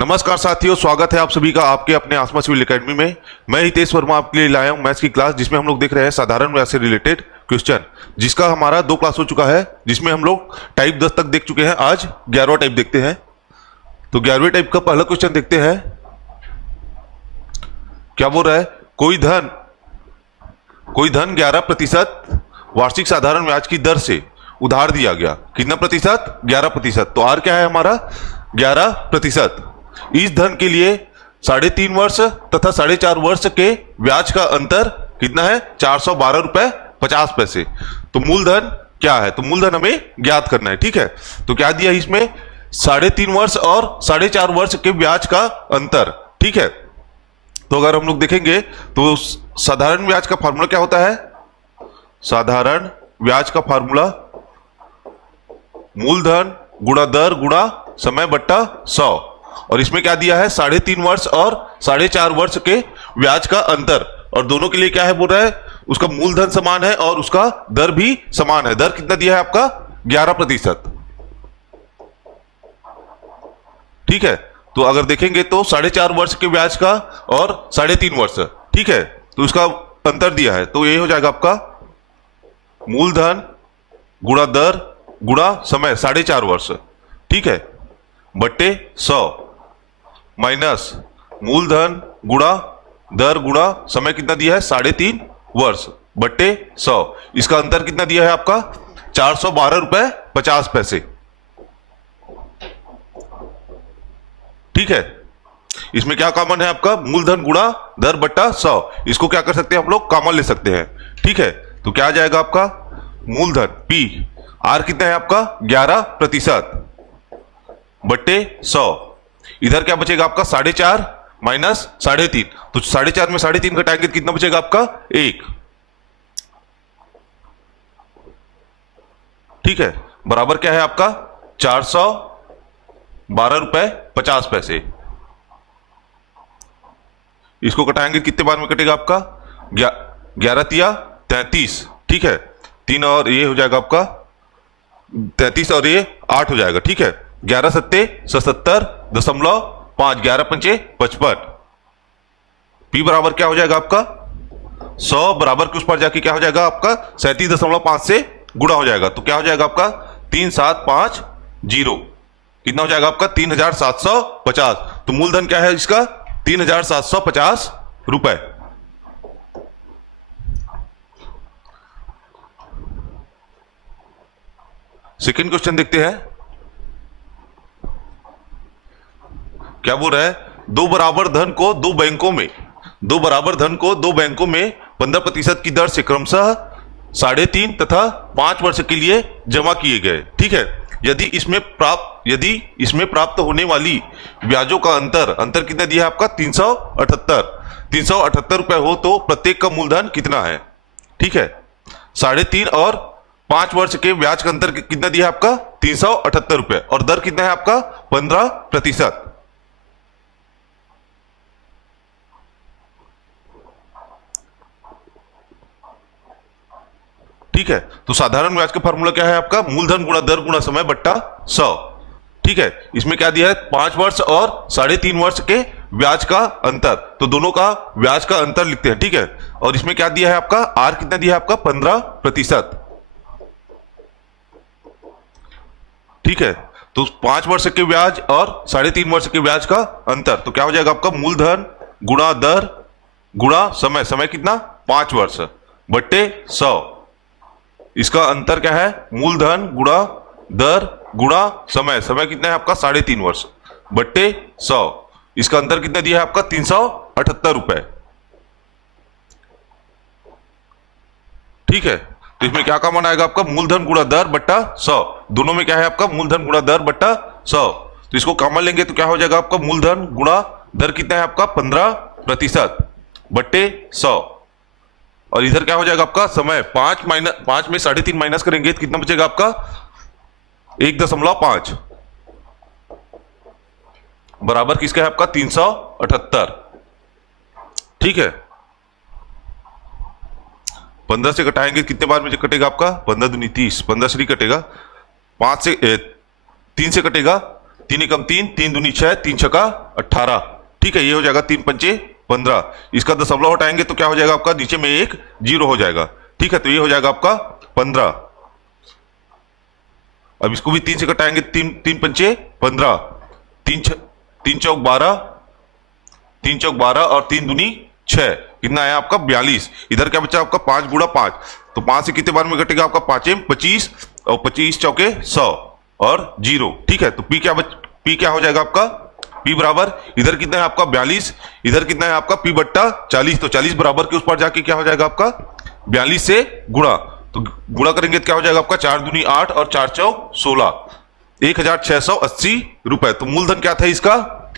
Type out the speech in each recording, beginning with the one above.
नमस्कार साथियों, स्वागत है आप सभी का आपके अपने आसमा सिविल एकेडमी में। मैं हितेश वर्मा आपके लिए लाया हूं मैथ्स की क्लास, जिसमें हम लोग देख रहे हैं साधारण व्यास से रिलेटेड क्वेश्चन, जिसका हमारा 2 क्लास हो चुका है, जिसमें हम लोग टाइप 10 तक देख चुके हैं। आज 11वां टाइप देखते हैं। तो 11वें टाइप का पहला क्वेश्चन देखते हैं। क्या बोल रहा है? कोई धन 11% वार्षिक साधारण ब्याज की दर से उधार दिया गया। कितना प्रतिशत? 11%। तो आर क्या है हमारा? 11%। इस धन के लिए 3.5 वर्ष तथा 4.5 वर्ष के ब्याज का अंतर कितना है? 412 रुपए 50 पैसे। तो मूलधन क्या है? तो मूलधन हमें ज्ञात करना है। ठीक है, तो क्या दिया इसमें? 3.5 वर्ष और 4.5 वर्ष के ब्याज का अंतर। ठीक है, तो अगर हम लोग देखेंगे तो साधारण ब्याज का फार्मूला क्या होता है? साधारण ब्याज का फार्मूला मूलधन गुणा दर गुणा समय बट्टा 100। और इसमें क्या दिया है? 3.5 वर्ष और 4.5 वर्ष के ब्याज का अंतर। और दोनों के लिए क्या है बोल रहा है? उसका मूलधन समान है और उसका दर भी समान है। दर कितना दिया है आपका? 11%। ठीक है, तो अगर देखेंगे तो 4.5 वर्ष के ब्याज का और 3.5 वर्ष, ठीक है, तो इसका अंतर दिया है। तो ये हो जाएगा आपका मूलधन गुणा दर गुणा समय 4.5 वर्ष, ठीक है, बट्टे 100 माइनस मूलधन गुणा दर गुणा समय कितना दिया है? 3.5 वर्ष बट्टे 100। इसका अंतर कितना दिया है आपका? 412 रुपए 50 पैसे। ठीक है, इसमें क्या कॉमन है आपका? मूलधन गुणा दर बट्टा 100। इसको क्या कर सकते हैं हम लोग? कॉमन ले सकते हैं। ठीक है, तो क्या आ जाएगा आपका? मूलधन पी आर कितना है आपका? 11% बट्टे 100। इधर क्या बचेगा आपका? 4.5 माइनस 3.5। तो 4.5 में 3.5 घटाएंगे तो कितना बचेगा आपका? 1। ठीक है, बराबर क्या है आपका? 412 रुपए 50 पैसे। इसको घटाएंगे कितने बार में कटेगा आपका? 11 तिया 33। ठीक है, 3 और ये हो जाएगा आपका 33 और ये 8 हो जाएगा। ठीक है, 11 सत्ते 77.5, 11 पंचे 55। पी बराबर क्या हो जाएगा आपका? 100 बराबर के उस पर जाके क्या हो जाएगा आपका? 37.5 से गुणा हो जाएगा। तो क्या हो जाएगा आपका? 3750। कितना हो जाएगा आपका? 3750। तो मूलधन क्या है इसका? 3750 रुपए। सेकेंड क्वेश्चन देखते हैं। क्या बोल रहा है? दो बराबर धन को दो बैंकों में 15% की दर से क्रमशः 3.5 तथा 5 वर्ष के लिए जमा किए गए। ठीक है, यदि इसमें प्राप्त होने वाली ब्याजों का अंतर कितना दिया है आपका? 378 रुपए हो तो प्रत्येक का मूलधन कितना है? ठीक है, 3.5 और 5 वर्ष के ब्याज का अंतर कितना दिया है आपका? 378 रुपए। और दर कितना है आपका? 15%। ठीक है, तो साधारण ब्याज का फार्मूला क्या है आपका? मूलधन गुणा दर गुणा समय बट्टा 100। ठीक है, इसमें क्या दिया है? 5 वर्ष और 3.5 वर्ष के ब्याज का अंतर। तो दोनों का ब्याज का अंतर लिखते हैं। ठीक है, और इसमें क्या दिया है आपका? आर कितना दिया है आपका? 15%। ठीक है, तो 5 वर्ष के ब्याज और 3.5 वर्ष के ब्याज का अंतर। तो क्या हो जाएगा आपका? मूलधन गुणा दर गुणा समय कितना? 5 वर्ष बट्टे 100। इसका अंतर क्या है? मूलधन गुणा दर गुणा समय कितना है आपका? 3.5 वर्ष बट्टे 100। इसका अंतर कितना दिया है आपका? 378 रुपए। ठीक है, तो इसमें क्या कॉमन आएगा आपका? मूलधन गुणा दर बट्टा 100। दोनों में क्या है आपका? मूलधन गुणा दर बट्टा 100। तो इसको कॉमन लेंगे तो क्या हो जाएगा आपका? मूलधन गुणा दर कितना है आपका? 15% बट्टे 100। और इधर क्या हो जाएगा आपका? समय 5 में 3.5 माइनस करेंगे तो कितना बचेगा आपका? 1.5 बराबर किसका है आपका? 378। ठीक है, 15 से घटाएंगे कितने बार में कटेगा आपका? 15 दूनी 30, 15 से नहीं कटेगा, 3 से कटेगा तीन एकम तीन, तीन दूनी 6, तीन छक्का 18। ठीक है, ये हो जाएगा 3 पंचे 15। इसका दशमलव हटाएंगे तो क्या हो जाएगा आपका, नीचे में एक जीरो हो जाएगा। ठीक है, तो ये हो जाएगा आपका 15। अब इसको भी 3 से घटाएंगे, तीन पंचे 15, तीन चौक 12, तीन चौक 12 और तीन दूनी 6, कितना है आपका 42। इधर क्या बचा आपका 5 गुणा 5, तो 5 से कितने बार में घटेगा आपका 5 25 और 25 चौके 100 और 0। ठीक है, तो पी क्या हो जाएगा आपका, P बराबर इधर कितना है आपका 42, इधर कितना है आपका P बट्टा 40, तो 40 बराबर के उस पर जाके क्या हो जाएगा आपका 42 से गुणा, तो गुणा करेंगे तो क्या हो जाएगा आपका 4 दूनी 8 और 4 चौक 16, 1680 रुपए। तो मूलधन क्या था इसका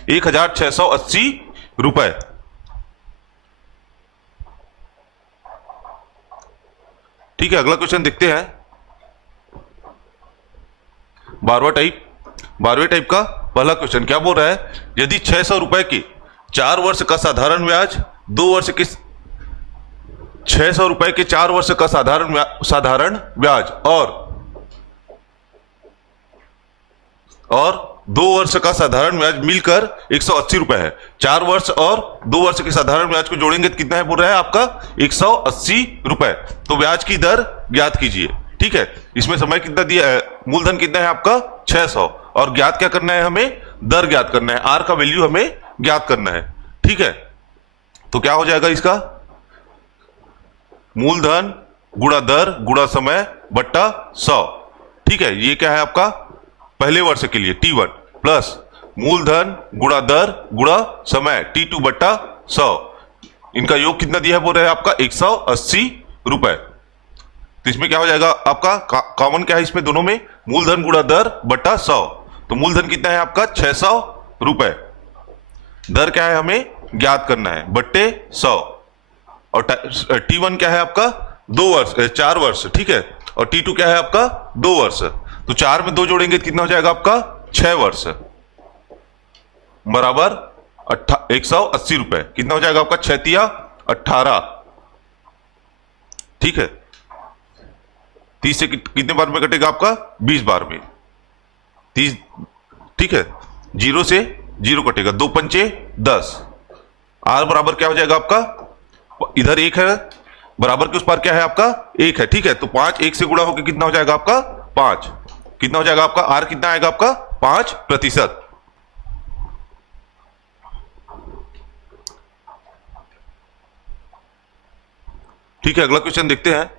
1680 रुपए। ठीक है, अगला क्वेश्चन देखते हैं। 12वें टाइप का पहला क्वेश्चन क्या बोल रहा है, यदि 600 रुपए के 4 वर्ष का साधारण ब्याज 2 वर्ष के 600 रुपए के 4 वर्ष का साधारण ब्याज और 2 वर्ष का साधारण ब्याज मिलकर 180 रुपए है। 4 वर्ष और 2 वर्ष के साधारण ब्याज को जोड़ेंगे तो कितना है बोल रहा है आपका 180 रुपए। तो ब्याज की दर ज्ञात कीजिए। ठीक है, इसमें समय कितना दिया है, मूलधन कितना है आपका 600 और ज्ञात क्या करना है, हमें दर ज्ञात करना है, आर का वैल्यू हमें ज्ञात करना है। ठीक है, तो क्या हो जाएगा इसका मूलधन गुणा दर गुणा समय बट्टा 100। ठीक है, ये क्या है आपका पहले वर्ष के लिए T1 प्लस मूलधन गुणा दर गुणा समय T2 बट्टा 100। इनका योग कितना दिया है बोल रहे हैं आपका 180 रुपए। तो इसमें क्या हो जाएगा आपका कॉमन क्या है इसमें दोनों में, मूलधन गुणा दर बट्टा 100। तो मूलधन कितना है आपका 600 रुपए, दर क्या है हमें ज्ञात करना है बट्टे 100 और T1 क्या है आपका 4 वर्ष। ठीक है, और T2 क्या है आपका 2 वर्ष। तो 4 में 2 जोड़ेंगे तो कितना हो जाएगा आपका 6 वर्ष बराबर 180 रुपए। कितना हो जाएगा आपका 6 तिया 18। ठीक है, 30 से कितने बार में कटेगा आपका 20 बार में 30। ठीक है, 0 से 0 कटेगा, 2 पंचे 10। आर बराबर क्या हो जाएगा आपका, इधर 1 है बराबर के उस पार क्या है आपका 1 है। ठीक है, तो 5 1 से गुणा होकर कितना हो जाएगा आपका 5। कितना हो जाएगा आपका आर कितना आएगा आपका 5%। ठीक है, अगला क्वेश्चन देखते हैं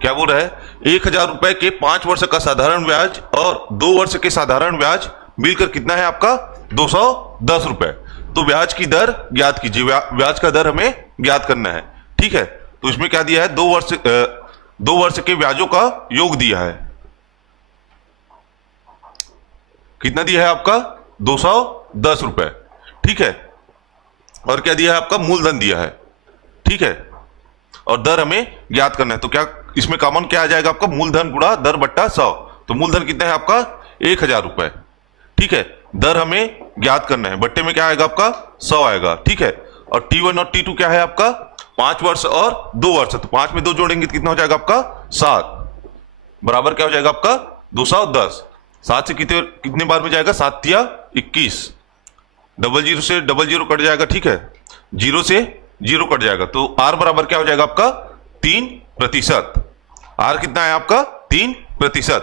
क्या बोल रहा है, 1000 रुपए के 5 वर्ष का साधारण ब्याज और 2 वर्ष के साधारण ब्याज मिलकर कितना है आपका 210 रुपए। तो ब्याज की दर ज्ञात कीजिए, ब्याज का दर हमें ज्ञात करना है। ठीक है, तो इसमें क्या दिया है 2 वर्ष के ब्याजों का योग दिया है, कितना दिया है आपका 210 रुपए। ठीक है, और क्या दिया है आपका मूलधन दिया है। ठीक है, और दर हमें ज्ञात करना है। तो क्या इसमें कॉमन क्या आ जाएगा आपका मूलधन गुणा दर बट्टा 100। तो मूलधन कितना है आपका 1000 रुपए। ठीक है, दर हमें ज्ञात करना है, बट्टे में क्या आएगा आपका 100 आएगा। ठीक है, और T1 और T2 क्या है आपका 5 वर्ष और 2 वर्ष। तो 5 में 2 जोड़ेंगे तो कितना हो जाएगा आपका 7 बराबर क्या हो जाएगा आपका 210। 7 से कितने बार में जाएगा 7 तिया 21, 00 से 00 कट जाएगा। ठीक है, 0 से 0 कट जाएगा। तो आर बराबर क्या हो जाएगा आपका 3%। आर कितना है आपका 3%।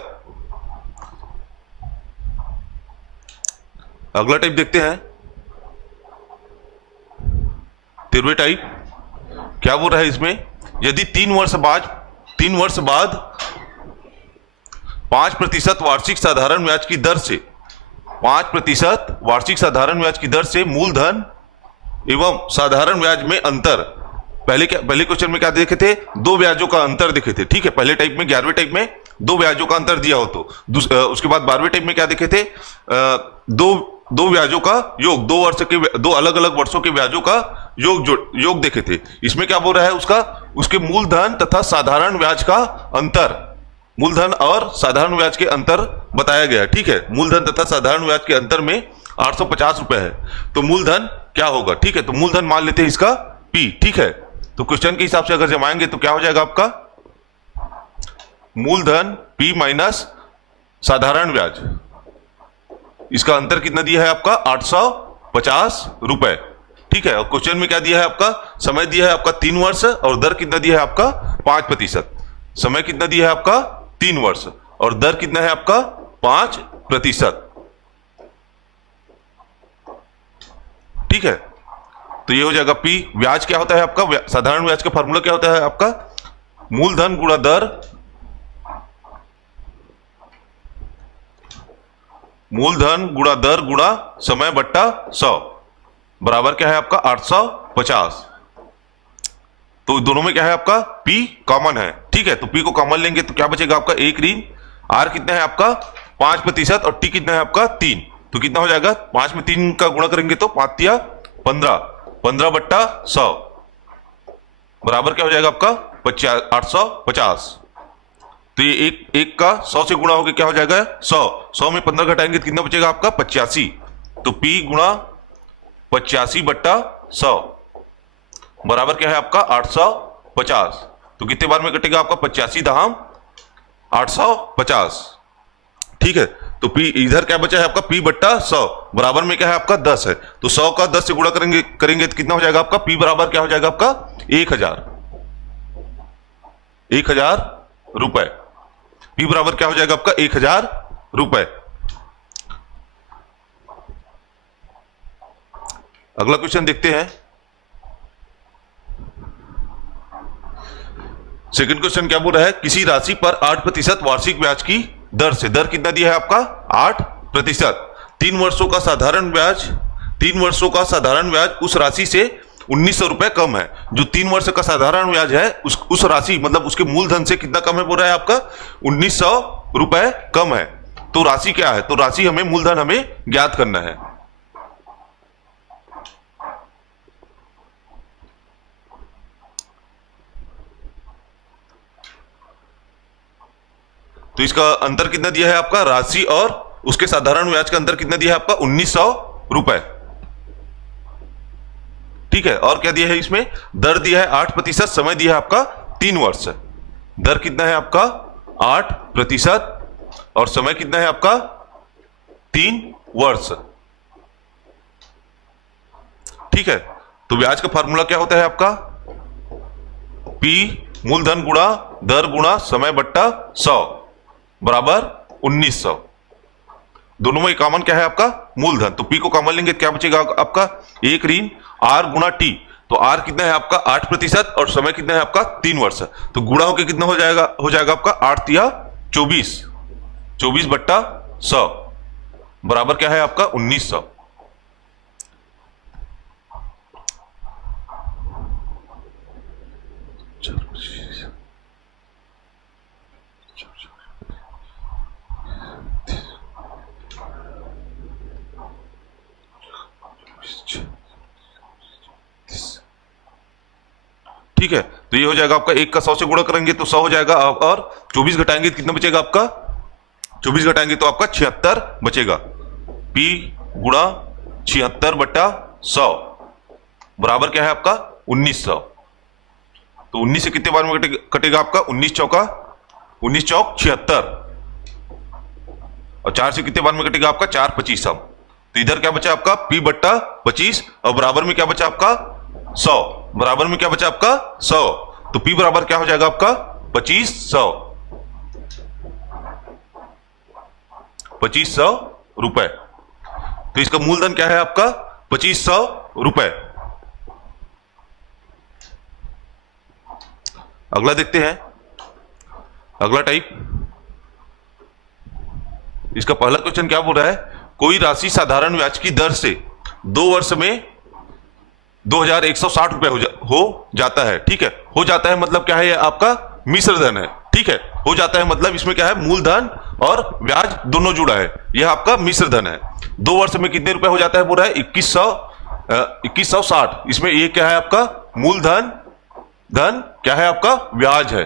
अगला टाइप देखते हैं 13वें टाइप क्या बोल रहा है इसमें, यदि 3 वर्ष बाद 5% वार्षिक साधारण ब्याज की दर से 5% वार्षिक साधारण ब्याज की दर से मूलधन एवं साधारण ब्याज में अंतर, पहले क्वेश्चन में क्या देखे थे 2 ब्याजों का अंतर देखे थे। ठीक है, पहले टाइप में 11वें टाइप में 2 ब्याजों का अंतर दिया हो तो उसके बाद 12वें टाइप में क्या देखे थे 2 ब्याजों का योग, 2 अलग अलग वर्षों के ब्याजों का योग देखे थे। इसमें क्या बोल रहा है उसके मूलधन तथा साधारण ब्याज का अंतर, मूलधन और साधारण ब्याज के अंतर बताया गया है। ठीक है, मूलधन तथा साधारण ब्याज के अंतर में 850 रुपए है। तो मूलधन क्या होगा, ठीक है, तो मूलधन मान लेते हैं इसका P। ठीक है, तो क्वेश्चन के हिसाब से अगर जमाएंगे तो क्या हो जाएगा आपका मूलधन P माइनस साधारण ब्याज, इसका अंतर कितना दिया है आपका 850 रुपए। ठीक है, और क्वेश्चन में क्या दिया है आपका, समय दिया है आपका 3 वर्ष और दर कितना दिया है आपका 5%। समय कितना दिया है आपका 3 वर्ष और दर कितना है आपका 5%। ठीक है, तो ये हो जाएगा पी। ब्याज क्या होता है आपका, साधारण ब्याज का फॉर्मूला क्या होता है आपका, मूलधन गुणा दर, मूलधन गुणा दर गुणा समय बट्टा 100 बराबर क्या है आपका 850। तो दोनों में क्या है आपका P कॉमन है। ठीक है, तो P को कॉमन लेंगे तो क्या बचेगा आपका 1 ऋण R कितना है आपका 5% और T कितना है आपका 3। तो कितना हो जाएगा 5 में 3 का गुणा करेंगे तो 5 तिया 15, 15 बट्टा 100 बराबर क्या हो जाएगा आपका 850। तो ये एक का 100 से गुणा होकर क्या हो जाएगा 100, 100 में 15 घटाएंगे तो कितना बचेगा आपका 85। तो P गुणा 85 बट्टा 100 बराबर क्या है आपका 850। तो कितने बार में कटेगा आपका 85 दहाम 850। ठीक है, तो P इधर क्या बचा है आपका P बट्टा 100 बराबर में क्या है आपका 10 है। तो 100 का 10 से गुणा करेंगे तो कितना हो जाएगा आपका P बराबर क्या हो जाएगा आपका 1000 रुपए। P बराबर क्या हो जाएगा आपका 1000 रुपए। अगला क्वेश्चन देखते हैं। सेकंड क्वेश्चन क्या बोल रहा है, किसी राशि पर 8% वार्षिक ब्याज की दर से, दर कितना दिया है आपका 8%। 3 वर्षों का साधारण ब्याज, 3 वर्षों का साधारण ब्याज उस राशि से 1900 रुपए कम है। जो 3 वर्ष का साधारण ब्याज है उस राशि मतलब उसके मूलधन से कितना कम है बोल रहा है आपका 1900 रुपए कम है। तो राशि क्या है, तो राशि हमें मूलधन हमें ज्ञात करना है। तो इसका अंतर कितना दिया है आपका, राशि और उसके साधारण ब्याज का अंतर कितना दिया है आपका 1900 रुपए। ठीक है, और क्या दिया है इसमें, दर दिया है 8%, समय दिया है आपका 3 वर्ष। दर कितना है आपका 8% और समय कितना है आपका 3 वर्ष। ठीक है, तो ब्याज का फॉर्मूला क्या होता है आपका P मूलधन गुणा दर गुणा समय बट्टा 100 बराबर 1900। दोनों में कॉमन क्या है आपका मूलधन, तो P को कॉमन लेंगे तो क्या बचेगा आपका 1 ऋण R गुणा T। तो R कितना है आपका 8% और समय कितना है आपका 3 वर्ष। तो गुणा होकर कितना हो जाएगा आपका 8 तिया 24, 24 बट्टा 100 बराबर क्या है आपका 1900। ठीक है, तो ये हो जाएगा आपका 1 का 100 से गुणा करेंगे तो 100 हो जाएगा और 24 घटाएंगे तो कितना बचेगा आपका 24 घटाएंगे तो आपका 76 बचेगा। P गुणा 76 बट्टा 100 बराबर क्या है आपका 1900। तो 19 से कितने बार में कटेगा आपका 19 चौका 19 चौक 76 और 4 से कितने बार में कटेगा आपका 4 25। तो इधर क्या बचा आपका P बट्टा 25 और बराबर में क्या बचा आपका 100, बराबर में क्या बचा आपका 100। तो P बराबर क्या हो जाएगा आपका 2500 रुपए। तो इसका मूलधन क्या है आपका 2500 रुपए। अगला देखते हैं, अगला टाइप। इसका पहला क्वेश्चन क्या बोल रहा है, कोई राशि साधारण ब्याज की दर से 2 वर्ष में 2160 रुपए हो जाता है। ठीक है, हो जाता है मतलब क्या है, आपका मिश्र धन है। ठीक है, हो जाता है मतलब इसमें क्या है मूलधन और ब्याज दोनों जुड़ा है, यह आपका मिश्र धन है। 2 वर्ष में कितने रुपए हो जाता है बोल रहा है 2160। इसमें ये क्या है आपका मूलधन धन क्या है आपका ब्याज है।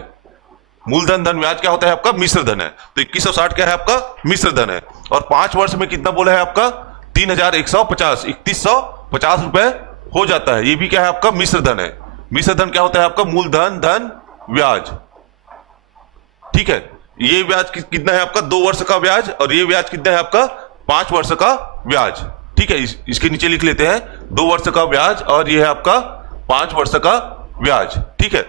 मूलधन धन ब्याज क्या होता है आपका मिश्र धन है। तो 2160 क्या है आपका मिश्र धन है। और 5 वर्ष में कितना बोला है आपका 3150, 3150 रुपए हो जाता है। ये भी क्या है आपका मिश्र धन है। मिश्र धन क्या होता है आपका मूलधन धन ब्याज। ठीक है, ये ब्याज कितना है आपका 2 वर्ष का ब्याज, और ये ब्याज कितना है आपका 5 वर्ष का ब्याज। ठीक है, इसके नीचे लिख लेते हैं 2 वर्ष का ब्याज और ये है आपका 5 वर्ष का ब्याज। ठीक है,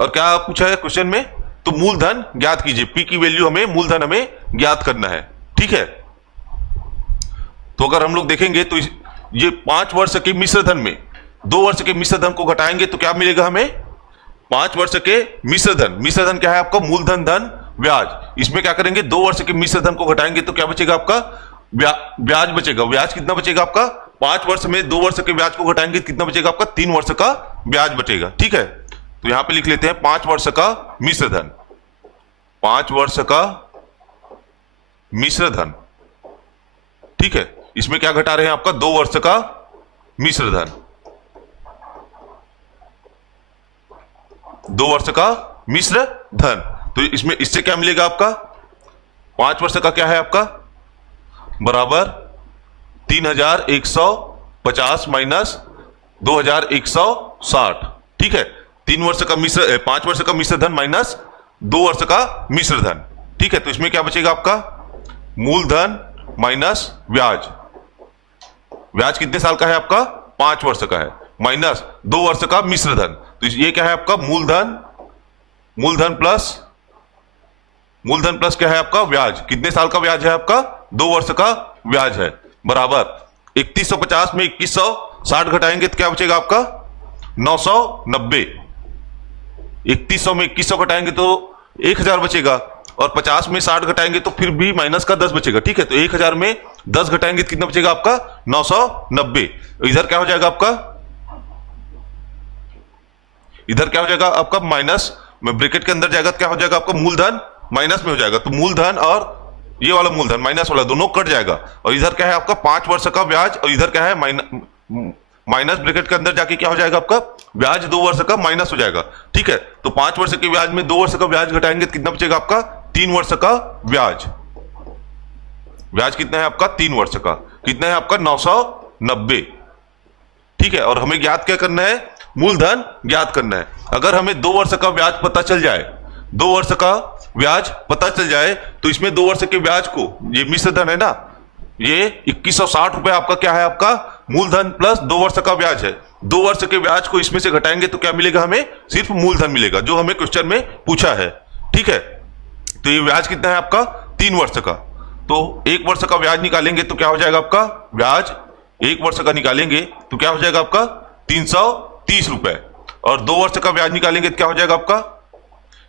और क्या पूछा है क्वेश्चन में, तो मूलधन ज्ञात कीजिए, पी की वैल्यू हमें, मूलधन हमें ज्ञात करना है। ठीक है, तो अगर हम लोग देखेंगे तो ये 5 वर्ष के मिश्र धन में 2 वर्ष के मिश्र धन को घटाएंगे तो क्या मिलेगा हमें, 5 वर्ष के मिश्र धन। मिश्र धन क्या है आपका, मूलधन धन ब्याज। इसमें क्या करेंगे, 2 वर्ष के मिश्र धन को घटाएंगे तो क्या बचेगा आपका, ब्याज बचेगा। ब्याज कितना बचेगा आपका, 5 वर्ष में 2 वर्ष के ब्याज को घटाएंगे कितना बचेगा आपका, 3 वर्ष का ब्याज बचेगा। ठीक है, तो यहां पे लिख लेते हैं 5 वर्ष का मिश्र धन, 5 वर्ष का मिश्र धन। ठीक है, इसमें क्या घटा रहे हैं आपका, 2 वर्ष का मिश्र धन, 2 वर्ष का मिश्र धन। तो इसमें इससे क्या मिलेगा आपका, 5 वर्ष का क्या है आपका, बराबर 3150 माइनस 2160। ठीक है, 3 वर्ष का मिश्र 5 वर्ष का मिश्र धन माइनस 2 वर्ष का मिश्र धन। ठीक है, तो इसमें क्या बचेगा आपका, मूलधन माइनस ब्याज। ब्याज कितने साल का है आपका, 5 वर्ष का है, माइनस 2 वर्ष का मिश्र धन। तो ये क्या है आपका, मूलधन, मूलधन प्लस क्या है आपका, ब्याज। कितने साल का ब्याज है आपका, 2 वर्ष का ब्याज है, बराबर 3150 में 2160 घटाएंगे तो क्या बचेगा आपका, 990। 3100 में 2100 घटाएंगे तो 1000 बचेगा, और 50 में 60 घटाएंगे तो फिर भी माइनस का 10 बचेगा। ठीक है, तो 1000 में 10 घटाएंगे तो कितना बचेगा आपका, 990। इधर क्या हो जाएगा आपका, इधर क्या हो जाएगा आपका, माइनस में ब्रैकेट के अंदर जाएगा तो क्या हो जाएगा आपका, मूलधन माइनस में हो जाएगा। तो मूलधन और ये वाला मूलधन माइनस वाला दोनों कट जाएगा, और इधर क्या है आपका 5 वर्ष का ब्याज, और इधर क्या है माइनस ब्रैकेट के अंदर जाके क्या हो जाएगा आपका, ब्याज 2 वर्ष का माइनस हो जाएगा। ठीक है, तो 5 वर्ष के ब्याज में 2 वर्ष का ब्याज घटाएंगे तो कितना बचेगा आपका, 3 वर्ष का ब्याज। ब्याज कितना है आपका, 3 वर्ष का, कितना है आपका 990। ठीक है, और हमें ज्ञात क्या करना है, मूलधन ज्ञात करना है। अगर हमें 2 वर्ष का ब्याज पता चल जाए, 2 वर्ष का ब्याज पता चल जाए तो इसमें 2 वर्ष के ब्याज को, ये मिश्र धन है ना, ये 2160 रुपए आपका क्या है आपका, मूलधन प्लस 2 वर्ष का ब्याज है। 2 वर्ष के ब्याज को इसमें से घटाएंगे तो क्या मिलेगा हमें, सिर्फ मूलधन मिलेगा, जो हमें क्वेश्चन में पूछा है। ठीक है, तो ये ब्याज कितना है आपका, 3 वर्ष का। तो 1 वर्ष का ब्याज निकालेंगे तो क्या हो जाएगा आपका, ब्याज 1 वर्ष का निकालेंगे तो क्या हो जाएगा आपका 330 रुपए, और 2 वर्ष का ब्याज निकालेंगे तो क्या हो जाएगा आपका,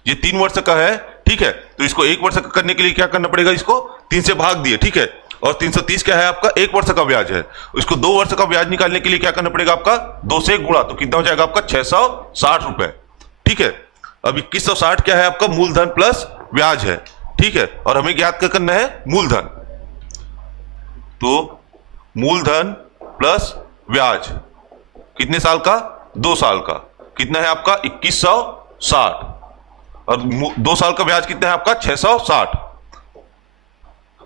ये 3 वर्ष का है। ठीक है, तो इसको 1 वर्ष का करने के लिए क्या करना पड़ेगा, इसको 3 से भाग दिए। ठीक है, और 330 क्या है आपका, 1 वर्ष का ब्याज है। इसको 2 वर्ष का ब्याज निकालने के लिए क्या करना पड़ेगा आपका, 2 से गुणा, तो कितना हो जाएगा आपका 660 रुपए। ठीक है, अब 2160 क्या है आपका, मूलधन प्लस ब्याज है। ठीक है, और हमें ज्ञात क्या करना है, मूलधन। तो मूलधन प्लस ब्याज कितने साल का, 2 साल का, कितना है आपका 2160, और 2 साल का ब्याज कितना है आपका 660।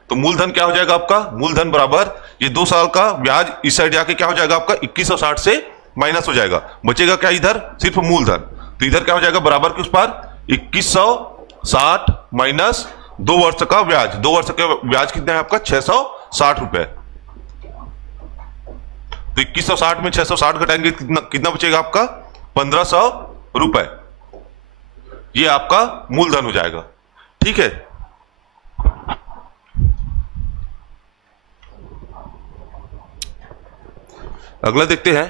तो मूलधन क्या हो जाएगा आपका, मूलधन बराबर ये 2 साल का ब्याज इस साइड जाके क्या हो जाएगा आपका 2160 से माइनस हो जाएगा, बचेगा क्या इधर, सिर्फ मूलधन। तो इधर क्या हो जाएगा, बराबर के उस पार 2160 माइनस 2 वर्ष का ब्याज। 2 वर्ष का ब्याज कितना है आपका 660 रुपए। तो 2160 में 660 घटाएंगे कितना बचेगा आपका 1500 रुपए। ये आपका मूलधन हो जाएगा। ठीक है, अगला देखते हैं।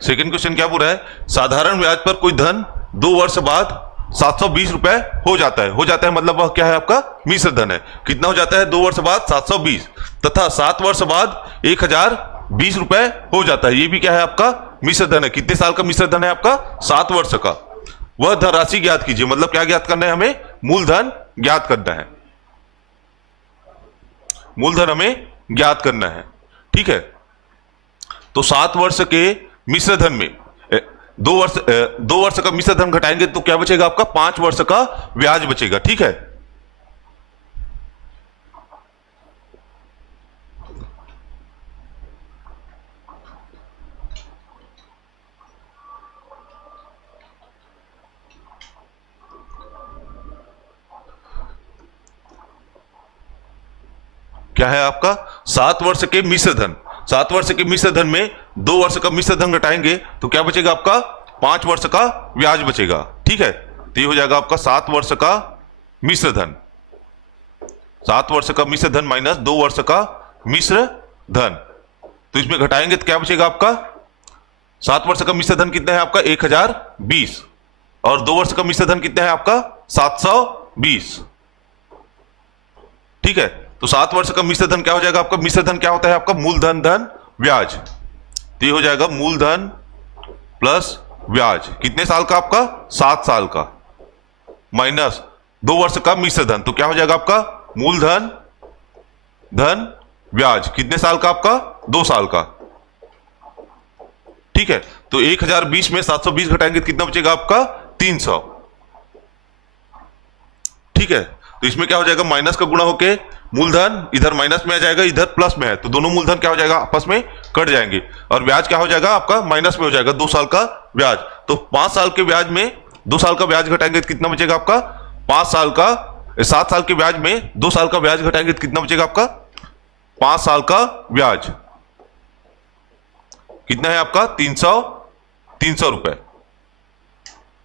सेकंड क्वेश्चन क्या पूरा है, साधारण ब्याज पर कोई धन 2 वर्ष बाद 720 रुपए हो जाता है। हो जाता है मतलब वह क्या है आपका मिश्र धन है। कितना हो जाता है 2 वर्ष बाद 720, तथा 7 वर्ष बाद 1020 रुपए हो जाता है। ये भी क्या है आपका मिश्र धन है। कितने साल का मिश्र धन है आपका 7 वर्ष का। वह धनराशि ज्ञात कीजिए, मतलब क्या ज्ञात करना है हमें, मूलधन ज्ञात करना है। मूलधन हमें ज्ञात करना है। ठीक है, तो 7 वर्ष के मिश्र धन में 2 वर्ष का मिश्र धन घटाएंगे तो क्या बचेगा आपका 5 वर्ष का ब्याज बचेगा। ठीक है, क्या है आपका 7 वर्ष के मिश्र धन। 7 वर्ष के मिश्र धन में 2 वर्ष का मिश्र धन घटाएंगे तो क्या बचेगा आपका 5 वर्ष का ब्याज बचेगा। ठीक है, तो ये हो जाएगा आपका 7 वर्ष का मिश्र धन, 7 वर्ष का मिश्र धन माइनस 2 वर्ष का मिश्र धन। तो इसमें घटाएंगे तो क्या बचेगा आपका 7 वर्ष का मिश्र धन कितना है आपका 1020 और 2 वर्ष का मिश्र धन कितना है आपका 720। ठीक है, तो 7 वर्ष का मिश्र धन क्या हो जाएगा आपका, मिश्र धन क्या होता है आपका मूलधन धन ब्याज। तो ये हो जाएगा मूलधन प्लस ब्याज कितने साल का आपका 7 साल का माइनस 2 वर्ष का मिश्र धन, तो क्या हो जाएगा आपका मूलधन धन ब्याज कितने साल का आपका 2 साल का। ठीक है, तो 1020 में 720 घटाएंगे तो कितना बचेगा आपका 300। ठीक है, तो इसमें क्या हो जाएगा माइनस का गुणा होके मूलधन इधर माइनस में आ जाएगा, इधर प्लस में है, तो दोनों मूलधन क्या हो जाएगा आपस में कट जाएंगे और ब्याज क्या हो जाएगा आपका माइनस में हो जाएगा 2 साल का ब्याज। तो 5 साल के ब्याज में 2 साल का ब्याज घटाएंगे तो कितना बचेगा आपका 5 साल का 7 साल के ब्याज में 2 साल का ब्याज घटाएंगे तो कितना बचेगा आपका 5 साल का ब्याज कितना है आपका 300 रुपए।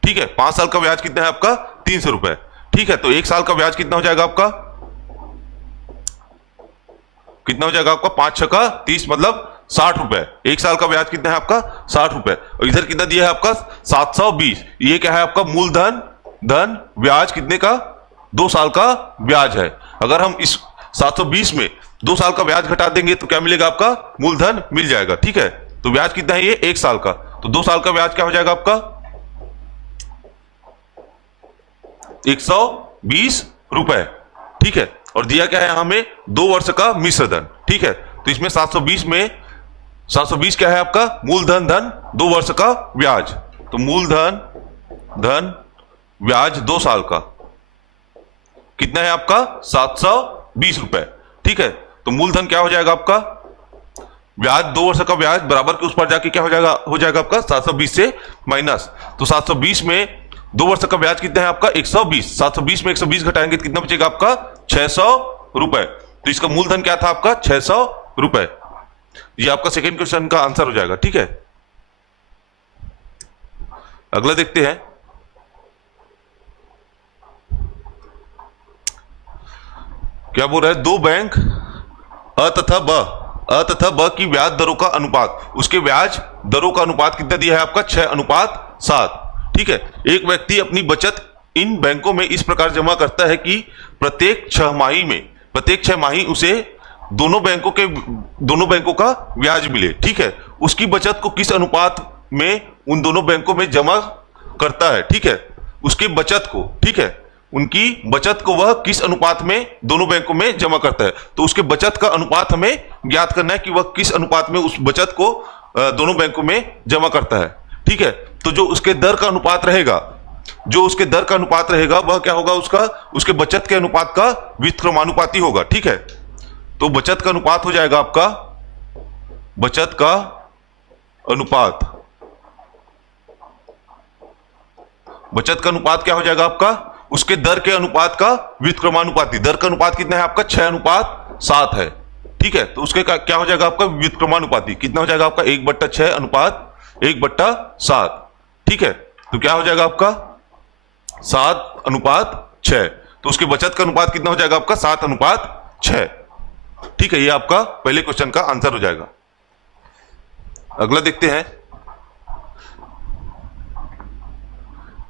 ठीक है, 5 साल का ब्याज कितना है आपका 300 रुपए। ठीक है, तो 1 साल का ब्याज कितना हो जाएगा आपका, कितना हो जाएगा आपका 5 6 का 30 मतलब 60 रुपए। 1 साल का ब्याज कितना है आपका 60 रुपए और इधर कितना दिया है आपका 720। ये क्या है आपका मूलधन धन ब्याज कितने का 2 साल का ब्याज है। अगर हम इस 720 में 2 साल का ब्याज घटा देंगे तो क्या मिलेगा आपका मूलधन मिल जाएगा। ठीक है, तो ब्याज कितना है ये 1 साल का, तो 2 साल का ब्याज क्या हो जाएगा आपका 120 रुपए। ठीक है, और दिया क्या है हमें 2 वर्ष का मिश्र धन। ठीक है, तो इसमें 720 में 720 क्या है आपका मूलधन धन 2 वर्ष का ब्याज, तो मूलधन धन ब्याज 2 साल का कितना है आपका 720 रुपए। ठीक है, तो मूलधन क्या हो जाएगा आपका ब्याज 2 वर्ष का ब्याज बराबर के उस पर जाके क्या हो जाएगा आपका 720 से माइनस, तो 720 में 2 वर्ष का ब्याज कितना है आपका 120। 720 में 120 घटाएंगे तो कितना बचेगा आपका 600 रुपए। तो इसका मूलधन क्या था आपका 600 रुपए। ये आपका सेकंड क्वेश्चन का आंसर हो जाएगा। ठीक है, अगला देखते हैं। क्या बोल रहा है, 2 बैंक अ तथा ब की ब्याज दरों का अनुपात, उसके ब्याज दरों का अनुपात कितना दिया है आपका 6:7। ठीक है, एक व्यक्ति अपनी बचत इन बैंकों में इस प्रकार जमा करता है कि प्रत्येक 6 माही उसे दोनों बैंकों का ब्याज मिले। ठीक है, उसकी बचत को किस अनुपात में उन दोनों बैंकों में जमा करता है। ठीक है, उसकी बचत को, ठीक है, उनकी बचत को वह किस अनुपात में दोनों बैंकों में जमा करता है। तो उसके बचत का अनुपात हमें ज्ञात करना है कि वह किस अनुपात में उस बचत को दोनों बैंकों में जमा करता है। ठीक है, तो जो उसके दर का अनुपात रहेगा वह क्या होगा उसके बचत के अनुपात का व्युत्क्रमानुपाती होगा। ठीक है, तो बचत का अनुपात हो जाएगा आपका बचत का अनुपात क्या हो जाएगा आपका उसके दर के अनुपात का व्युत्क्रमानुपाती। दर का अनुपात कितना है आपका 6:7 है। ठीक है, तो उसके क्या हो जाएगा आपका व्युत्क्रमानुपाती कितना हो जाएगा आपका 1/6 अनुपात 1/7। ठीक है, तो क्या हो जाएगा आपका 7:6। तो उसके बचत का अनुपात कितना हो जाएगा आपका 7:6। ठीक है, ये आपका पहले क्वेश्चन का आंसर हो जाएगा। अगला देखते हैं।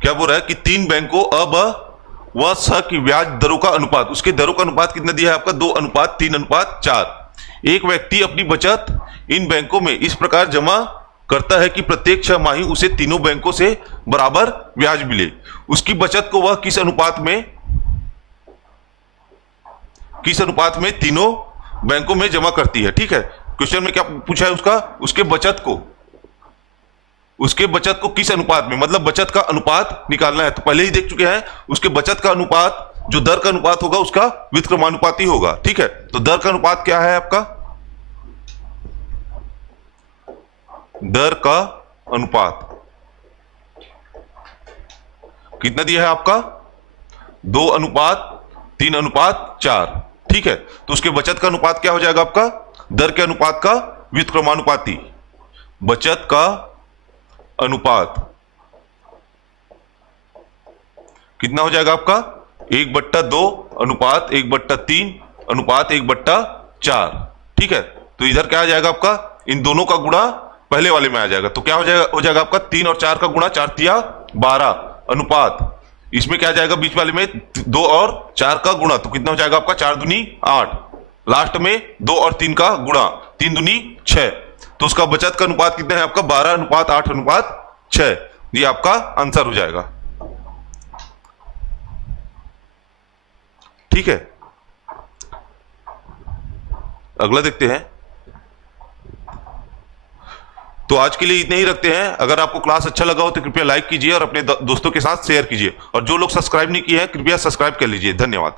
क्या बोल रहा है कि 3 बैंकों अ ब व स की ब्याज दरों का अनुपात, उसके दरों का अनुपात कितना दिया है आपका 2:3:4। एक व्यक्ति अपनी बचत इन बैंकों में इस प्रकार जमा करता है कि प्रत्येक 6 माही उसे तीनों बैंकों से बराबर ब्याज मिले। उसकी बचत को वह किस अनुपात में तीनों बैंकों में जमा करती है। ठीक है, क्वेश्चन में क्या पूछा है उसके बचत को किस अनुपात में, मतलब बचत का अनुपात निकालना है। तो पहले ही देख चुके हैं, उसके बचत का अनुपात जो दर का अनुपात होगा उसका व्युत्क्रमानुपाती होगा। ठीक है, तो दर का अनुपात क्या है आपका, दर का अनुपात कितना दिया है आपका 2:3:4। ठीक है, तो उसके बचत का अनुपात क्या हो जाएगा आपका, दर के अनुपात का व्युत्क्रमानुपाती, बचत का अनुपात कितना हो जाएगा आपका 1/2 अनुपात 1/3 अनुपात 1/4। ठीक है, तो इधर क्या आ जाएगा आपका, इन दोनों का गुणा पहले वाले में आ जाएगा, तो क्या हो जाएगा आपका 3 और 4 का गुणा, 4 तिया 12 अनुपात, इसमें क्या आ जाएगा बीच वाले में 2 और 4 का गुणा, तो कितना हो जाएगा आपका 4 दूनी 8, लास्ट में 2 और 3 का गुणा, 3 दूनी 6, तो उसका बचत का अनुपात कितना है आपका 12 अनुपात 8 अनुपात 6, ये आपका आंसर हो जाएगा। ठीक है, अगला देखते हैं। तो आज के लिए इतने ही रखते हैं। अगर आपको क्लास अच्छा लगा हो तो कृपया लाइक कीजिए और अपने दोस्तों के साथ शेयर कीजिए, और जो लोग सब्सक्राइब नहीं किए हैं कृपया सब्सक्राइब कर लीजिए। धन्यवाद।